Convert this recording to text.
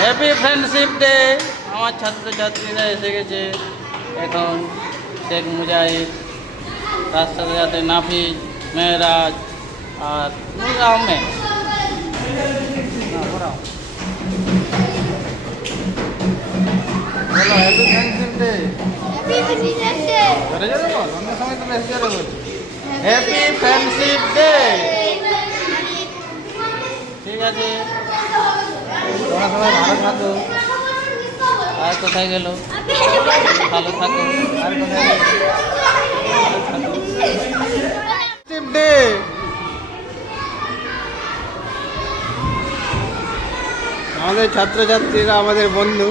Happy friendship day. আমার ছাত্রছাত্রীরা এসে গেছে এখন। শেখ মুজাহিদ, তার সাথে সাথে নাফিজ, মেহরাজ আর নূর আহমেদ। বলো হ্যাপি ফ্রেন্ডশিপ ডে। জোরে জোরে বল, অন্য সময় তো বেশ জোরে বল। Happy friendship day. ঠিক আছে, তোমরা সবাই ভালো থাকো। আর কোথায় গেল? ভালো থাকো। আর কোথায় গেল? ভালো থাকো। ডে আমাদের ছাত্রছাত্রীরা আমাদের বন্ধু।